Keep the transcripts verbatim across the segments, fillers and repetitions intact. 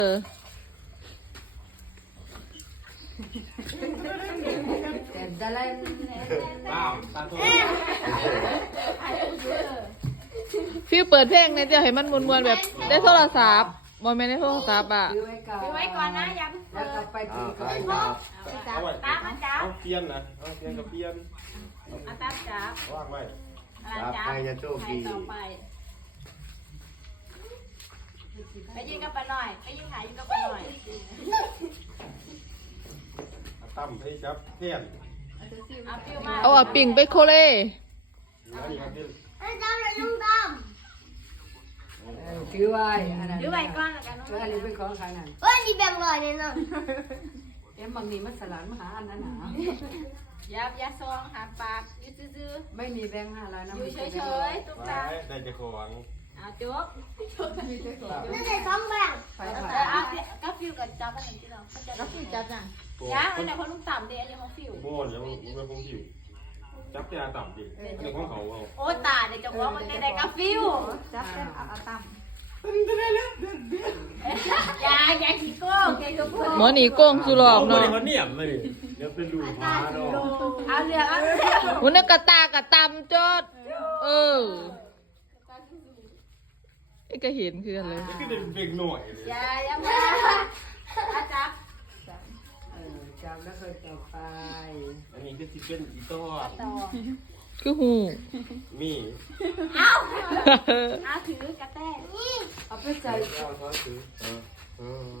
เออแต่ละฟิวเปิดเพลงในเดียวให้มันมวนๆแบบได้โทรศัพท์บอลแมนได้โทรศัพท์อ่ะดูไว้ก่อนดูไว้ก่อนนะอย่าเพิ่งแล้วเปิก็ดไปกินก่อนจับตามมาจับเอาเปลี่ยนนะเอาเปลี่ยนกับเปลี่ยนเอาตามจับว่างไว้อะไรจับใครต่อไปไปยืนกับปะหน่อยไปยืนถ่ายยืนกับปะหน่อยเอาตั้มให้จับเทียนเอาฟิวมาเอาอ่ะปิ่งไปโคเล่นี่ครับพี่ถือไว้อันนั้นดูไว้ก่อนแล้วกันอันนี้เป็นของใครนั่นเอ้ยนี่แบ่งลอยเนี่ยเนาะเอ็มบางนี้มันสลัดมหาอันนั้นหนายับยัดซองหาปากยืดซื่อไม่มีแบงค์ห้าร้อยนะๆอยู่เฉยๆตุ๊กไว้ตาได้จะของเอาจุ๊บนั่นแต่สองแบ่งไฟเอผ่าอเอาก็ฟิวกับจับอันนึงที่เราก็ฟิวจับน่ะยังอันนี้คนลุงต่ำเดียวอันนี้ของฟิวโม่ยังไม่คงผิวจับเทียนต่ำจริงอันนี้ของเขาเอาโอ้ตาเดี๋ยวจะว่ามันได้กับฟิวจับเป็นเอาตั้มอย่าอย่าขี้โก้แกทุกคนหมอหนีโก้งสุรอบเนาะเนาะเขาเนี่ยมาดิเดี๋ยวเป็นลูกพาเนาะเอาเรื่องเอาเรื่องวันนี้กระตากระตำจดเออไอ้ก็เห็นคืออะไรนี่ก็เป็นเด็กหน่อยเลยอย่าอย่ามาอาจับเออจับแล้วก็จับไปอันนี้ก็จะเป็นอีต้อต่อคือหูมีเอาเอาถือกระแตกเอาไปใส่เอาทอดซื้อเออเออ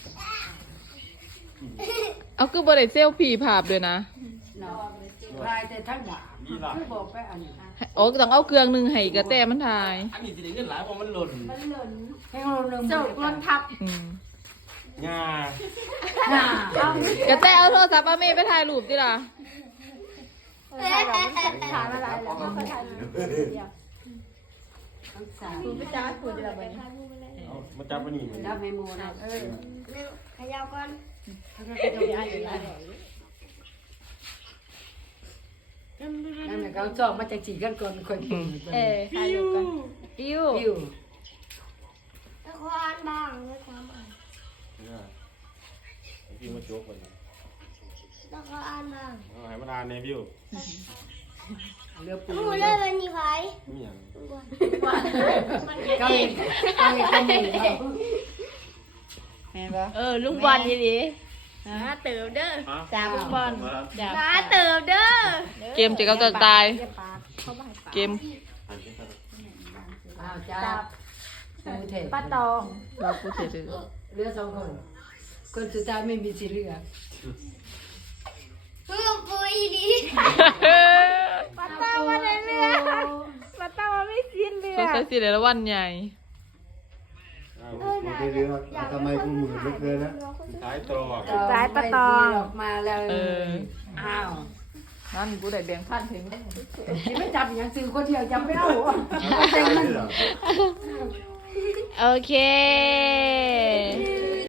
เอาคือบริเซลผีภาพด้วยนะเนาะลายแต่ทั้งหมดคือบอกไปอันนี้โอ้ต้องเอาเครื่องหนึ่งให้กระแตมันทายอันนี้จะได้เงินหลายเพราะมันหล่นมันหล่นให้เราเริ่มเจ้าลนทับอืมงาเอากระแตเอาโทรศัพท์ป้าเมย์ไปถ่ายรูปดิล่ะถ่ายแบบถ่ายมาหลายแล้วมันก็ถ่ายเดียวทั้งสามคุณไปจ้าคุณเดียวไปเอามาจับอันนี้มันจับเมมูนะเออเร็วขยาวก่อนนั่นแหละเขาชอบมาจากจีกันก่อนคนกินเออถ่ายรูปกันฟิวฟิวแล้วก็อ่านบ้างด้วยความอ่านเนี่ยพี่มาโจกมันแล้วก็อ่านบ้างเอาให้มาดานในวิวเรือปูหมูเลยวันนี้ไผมีอย่างมันก็เองก็เองก็มีเห็นปะเออลุงบอลยี่ดีมาเติมเด้อจากลุงบอลจากมาเติมเด้อเกมจะกับจะตายเกมอ้าวจ้าปูเทป้าตองเราพูดเสร็จเลยเรือสองคนคนสุดท้ายไม่มีสิเรือเพื่อปุยดีป้าตองมาในเรือป้าตองมาไม่สิ้นเรือสงสัยสิเลยละวันใหญ่เออนะอยากทำไมกูหมื่นเหลือเกินนะสายตรอกสายปะตองออกมาแล้วเอออ้าวนั่นกูได้แบ่งพันถึงที่ไม่จับอย่างซื้อคนเดียวจับไม่เอาใช่เหรอโอเค